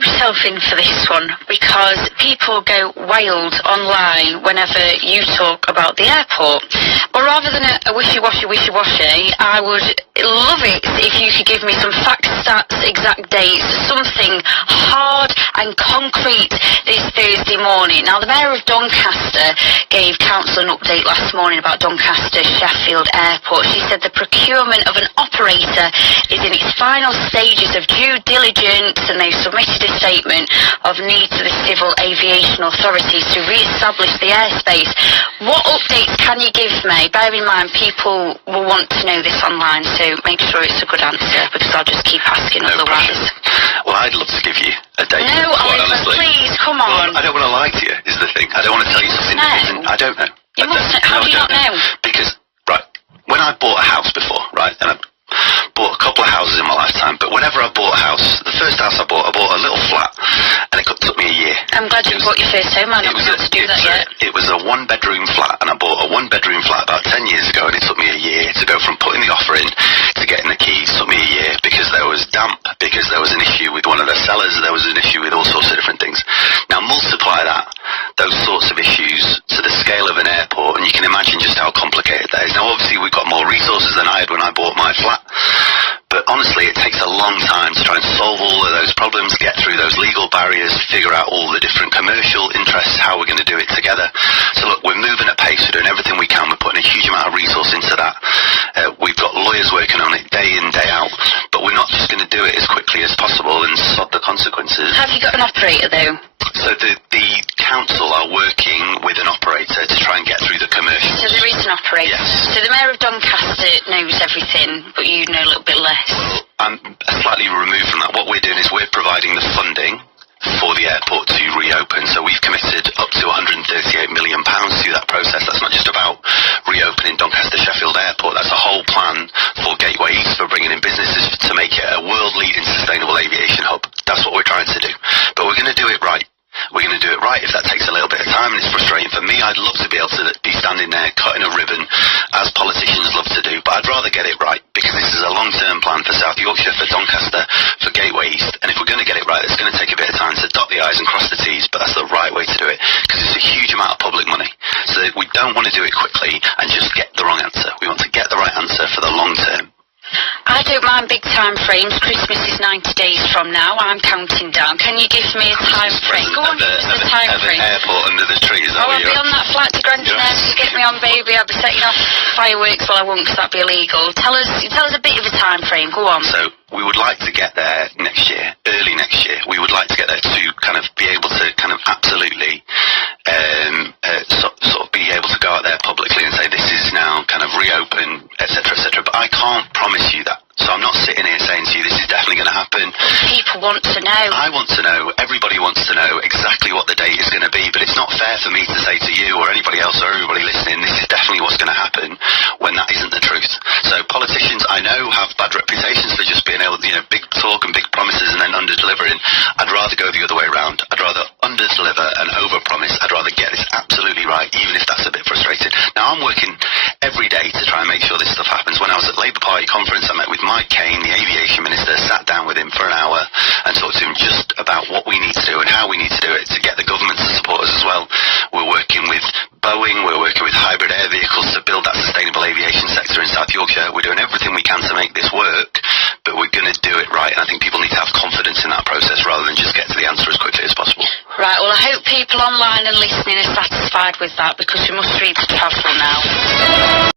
drop yourself in for this one, because people go wild online whenever you talk about the airport. But rather than a wishy-washy, I would love it if you could give me some facts, stats, exact dates, something hard and concrete this Thursday morning. Now, the Mayor of Doncaster gave council an update last morning about Doncaster Sheffield Airport. She said the procurement of an operator is in its final stages of due diligence, and they've submitted a statement of need to the civil aviation authorities to re-establish the airspace. What updates can you give me? Bear in mind, people will want to know this online, so make sure it's a good answer, because I'll just keep asking otherwise. Well, I'd love to give you a date. No, Oliver, please, come on. Well, I don't want to lie to you, is the thing. I don't want to tell you something that isn't. I don't know. You must know. How do you not know? Because, right, when I bought a house before, right, and I bought a couple of houses in my lifetime, but whenever I bought a house, the first house I bought a little flat, and it took me a year. I'm glad you bought your first home. I'm not able to do that yet. It was a one-bedroom flat, and I bought a one-bedroom flat about 10 years ago, and it took me a year to go from putting the offer in to getting the keys. It took me a year because there was damp, because there was an issue with one of the sellers, there was an issue with all sorts of different things. Now multiply those sorts of issues to the scale of an airport, and you can imagine just how complicated that is. Now obviously we've got more resources than I had when I bought my flat, but honestly it takes a long time to try and solve all of those problems, get through those legal barriers, figure out all the different commercial interests, how we're going to do it together. So look, we're moving at pace, we're doing everything we can, we're putting a huge amount of resource into that. We've got lawyers working on it day in, day out, but we're not just going to do it as quickly as possible and sod the consequences. Have you got an operator though? So the council are working with an operator to try and get through the commercials. So there is an operator. Yes. So the Mayor of Doncaster knows everything, but you know a little bit less. I'm slightly removed from that. What we're doing is we're providing the funding for the airport to reopen. So we've committed up to £138 million through that process. That's not just about reopening Doncaster Sheffield Airport. That's a whole plan for Gateway East, for bringing in businesses to make it a world-leading sustainable aviation hub. That's what we're trying to do. But we're going to do it right. We're going to do it right. If that takes a little bit of time and it's frustrating for me, I'd love to be able to be standing there cutting a ribbon, as politicians love to do, but I'd rather get it right, because this is a long-term plan for South Yorkshire, for Doncaster, for Gateway East, and if we're going to get it right, it's going to take a bit of time to dot the I's and cross the T's, but that's the right way to do it, because it's a huge amount of public money. So we don't want to do it quickly and just get the wrong answer. We want to get the right answer for the long term. I don't mind big time frames. Christmas is 90 days from now. I'm counting down. Can you give me a time frame? Go on, give us the time frame. An airport under the trees. Oh, I'll be on that flight to Granton to get me on, baby. I'll be setting off fireworks. Well, I won't, because that'd be illegal. Tell us a bit of a time frame. Go on. So we would like to get there next year, early next year. We would like to get there to kind of be able to kind of absolutely sort of be able to go out there publicly and say this is now kind of reopen, etc., etc. But I can't promise you that. So I'm not sitting here saying to you this is definitely going to happen. People want to know. I want to know. Everybody wants to know exactly what the date is going to be. But it's not fair for me to say to you or anybody else or everybody listening, this is definitely what's going to happen, when that isn't the truth. So politicians, I know, have bad reputations for just being able to, big talk and big promises and then under-delivering. I'd rather go the other way around. I'd rather under-deliver and over-promise. I'd rather get this absolutely right, even if that's a bit frustrating. Now, I'm working every day to try and make sure this stuff happens. When I was at Labour Party conference, I met with Mike Kane, the aviation minister, sat down with him for an hour and talked to him just about what we need to do and how we need to do it to get the government to support us as well. We're working with Boeing, we're working with hybrid air vehicles to build that sustainable aviation sector in South Yorkshire. We're doing everything we can to make this work, but we're going to do it right. And I think people need to have confidence in that process rather than just get to the answer as quickly as possible. Right, well, I hope people online and listening are satisfied with that, because we must read the travel now.